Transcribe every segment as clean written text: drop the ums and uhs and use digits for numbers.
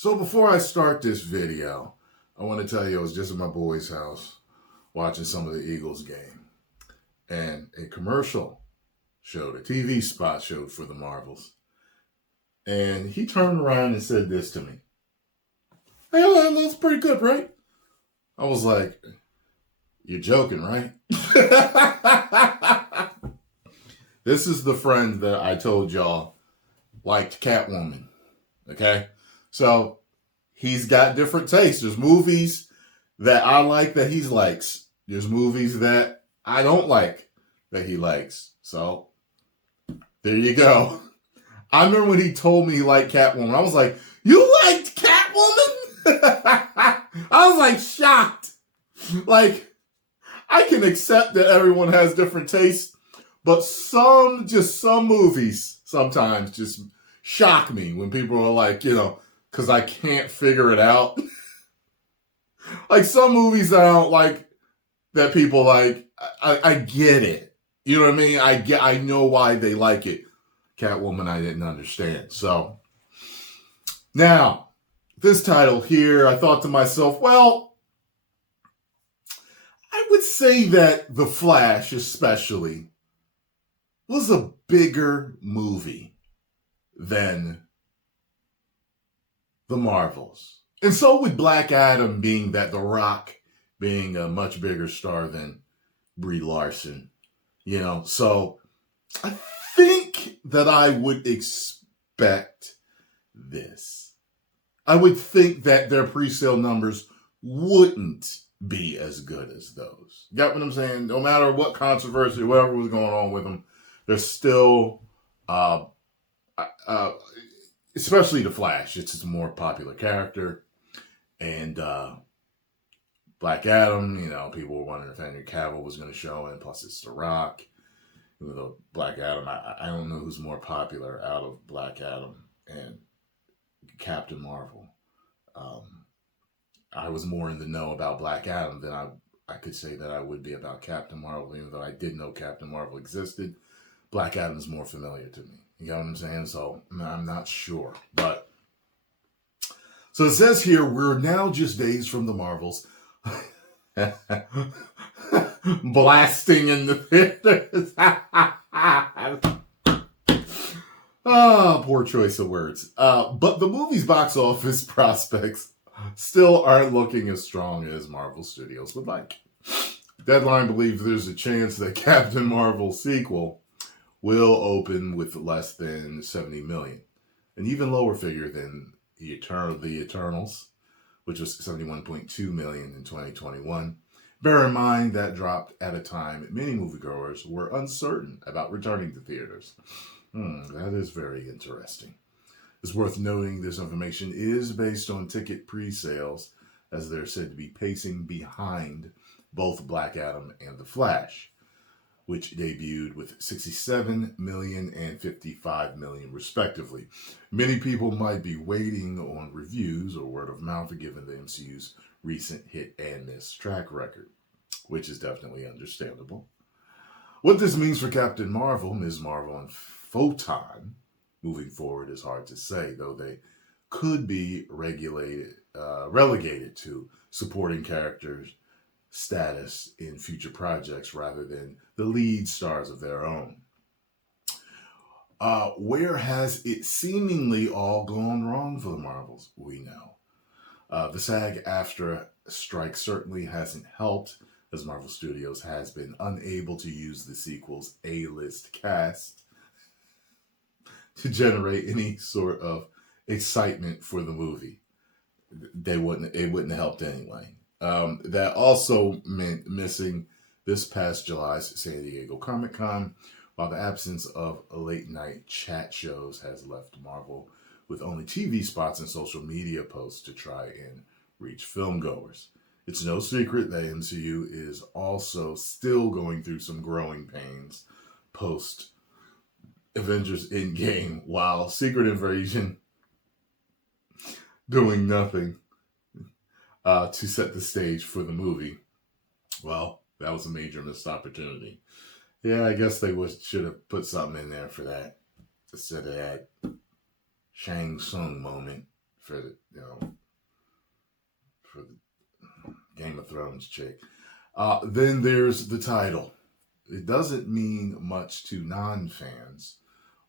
So before I start this video, I want to tell you I was just at my boy's house watching some of the Eagles game. And a commercial showed, a TV spot showed for the Marvels. And he turned around and said this to me. Hey, that's pretty good, right? I was like, you're joking, right? This is the friend that I told y'all liked Catwoman. Okay? So he's got different tastes. There's movies that I like that he likes. There's movies that I don't like that he likes. So there you go. I remember when he told me he liked Catwoman. I was like, you liked Catwoman? I was like shocked. Like, I can accept that everyone has different tastes, but some movies sometimes just shock me when people are like, because I can't figure it out. Like some movies that I don't like that people like, I get it. You know what I mean? I know why they like it. Catwoman, I didn't understand. So now this title here, I thought to myself, well, I would say that The Flash especially was a bigger movie than the Marvels. And so with Black Adam being that The Rock being a much bigger star than Brie Larson, so I think that I would expect this. I would think that their pre-sale numbers wouldn't be as good as those. Got what I'm saying? No matter what controversy, whatever was going on with them, they're still, especially The Flash, it's just a more popular character. And Black Adam, people were wondering if Henry Cavill was going to show in. Plus, it's The Rock. Even though Black Adam, I don't know who's more popular out of Black Adam and Captain Marvel. I was more in the know about Black Adam than I could say that I would be about Captain Marvel, even though I did know Captain Marvel existed. Black Adam is more familiar to me. You know what I'm saying? So I'm not sure. But so it says here, we're now just days from the Marvels blasting in the theaters. Oh, poor choice of words. But the movie's box office prospects still aren't looking as strong as Marvel Studios would like. Deadline believes there's a chance that Captain Marvel sequel will open with less than 70 million, an even lower figure than the Eternals, which was 71.2 million in 2021. Bear in mind that dropped at a time many moviegoers were uncertain about returning to theaters. That is very interesting. It's worth noting this information is based on ticket pre-sales, as they're said to be pacing behind both Black Adam and The Flash, which debuted with 67 million and 55 million respectively. Many people might be waiting on reviews or word of mouth given the MCU's recent hit and miss track record, which is definitely understandable. What this means for Captain Marvel, Ms. Marvel, and Photon moving forward is hard to say, though they could be relegated to supporting characters status in future projects rather than the lead stars of their own. Where has it seemingly all gone wrong for the Marvels? We know. The SAG-AFTRA strike certainly hasn't helped, as Marvel Studios has been unable to use the sequel's A-list cast to generate any sort of excitement for the movie. It wouldn't have helped anyway. That also meant missing this past July's San Diego Comic-Con, while the absence of late-night chat shows has left Marvel with only TV spots and social media posts to try and reach filmgoers. It's no secret that MCU is also still going through some growing pains post Avengers Endgame, while Secret Invasion doing nothing to set the stage for the movie. Well, that was a major missed opportunity. Yeah, I guess they should have put something in there for that, instead of that Shang Tsung moment for the, for the Game of Thrones chick. Then there's the title. It doesn't mean much to non-fans.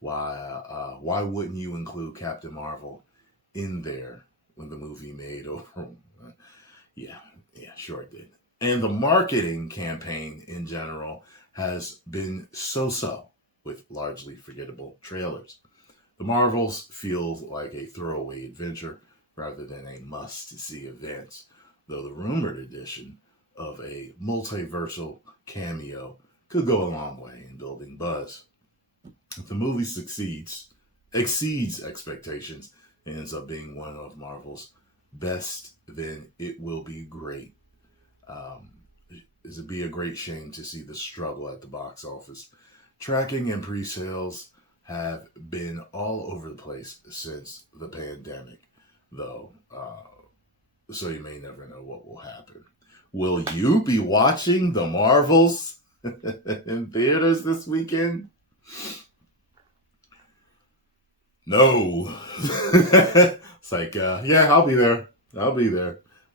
Why wouldn't you include Captain Marvel in there when the movie made over? Yeah, sure it did. And the marketing campaign in general has been so-so with largely forgettable trailers. The Marvels feels like a throwaway adventure rather than a must-see event, though the rumored addition of a multiversal cameo could go a long way in building buzz. If the movie exceeds expectations, and ends up being one of Marvel's best, then it will be great. It'd be a great shame to see the struggle at the box office. Tracking and pre-sales have been all over the place since the pandemic, though, so you may never know what will happen. Will you be watching the Marvels in theaters this weekend? No. It's like, yeah, I'll be there.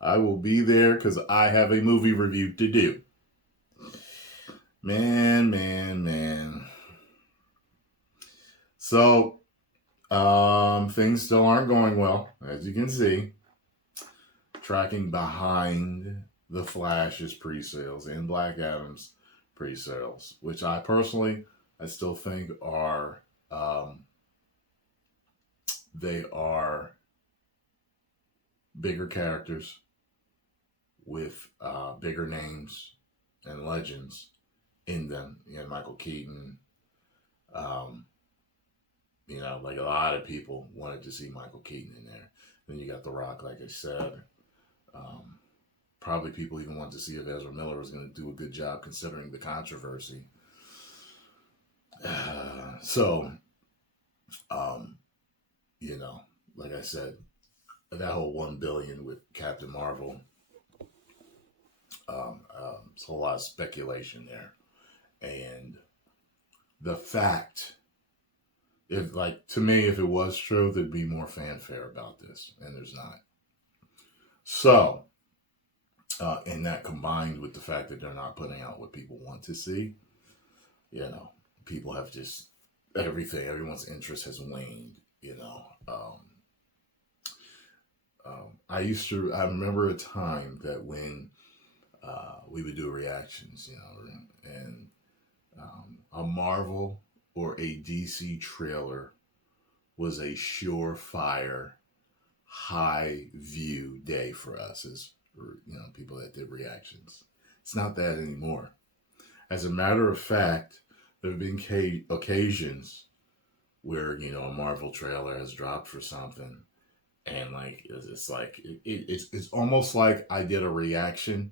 I will be there because I have a movie review to do. Man. So, things still aren't going well, as you can see. Tracking behind The Flash's pre-sales and Black Adam's pre-sales, which I still think are, they are bigger characters with bigger names and legends in them. You know, Michael Keaton. Like a lot of people wanted to see Michael Keaton in there. Then you got The Rock, like I said. Probably people even want to see if Ezra Miller was going to do a good job considering the controversy. Like I said, that whole $1 billion with Captain Marvel, it's a whole lot of speculation there. And the fact, to me, if it was true, there'd be more fanfare about this, and there's not. So, and that combined with the fact that they're not putting out what people want to see, people have just, everyone's interest has waned, I remember a time that when we would do reactions, and a Marvel or a DC trailer was a surefire high view day for us as people that did reactions. It's not that anymore. As a matter of fact, there have been occasions where a Marvel trailer has dropped for something, and it's almost like I did a reaction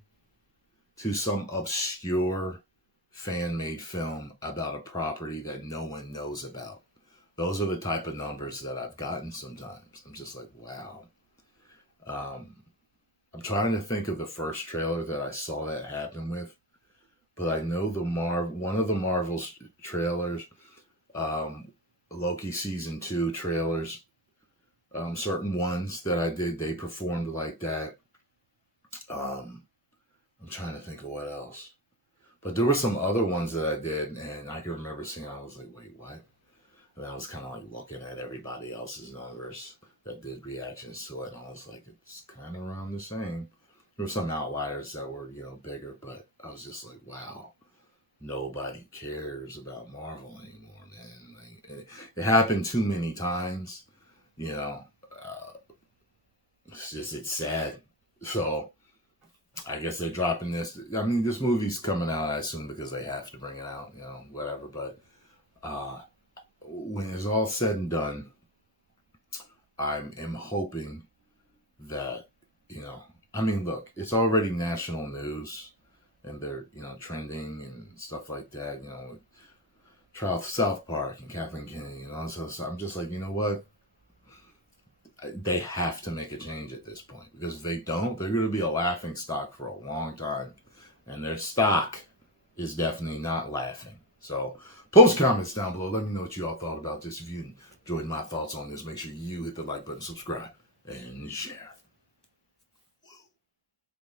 to some obscure fan-made film about a property that no one knows about. Those are the type of numbers that I've gotten sometimes. I'm just like, wow. I'm trying to think of the first trailer that I saw that happen with, but I know one of the Marvel's trailers, Loki season 2 trailers, certain ones that I did, they performed like that. I'm trying to think of what else. But there were some other ones that I did, and I can remember seeing, I was like, wait, what? And I was kind of like looking at everybody else's numbers that did reactions to it, and I was like, it's kind of around the same. There were some outliers that were, bigger, but I was just like, wow, nobody cares about Marvel anymore, man. It happened too many times, it's sad. So I guess they're dropping this. I mean, this movie's coming out, I assume, because they have to bring it out, whatever. But when it's all said and done, I am hoping that, look, it's already national news, and they're, trending and stuff like that, South Park and Kathleen Kennedy and all this other stuff. I'm just like, you know what? They have to make a change at this point, because if they don't, they're going to be a laughing stock for a long time, and their stock is definitely not laughing. So post comments down below. Let me know what you all thought about this. If you enjoyed my thoughts on this, make sure you hit the like button, subscribe, and share.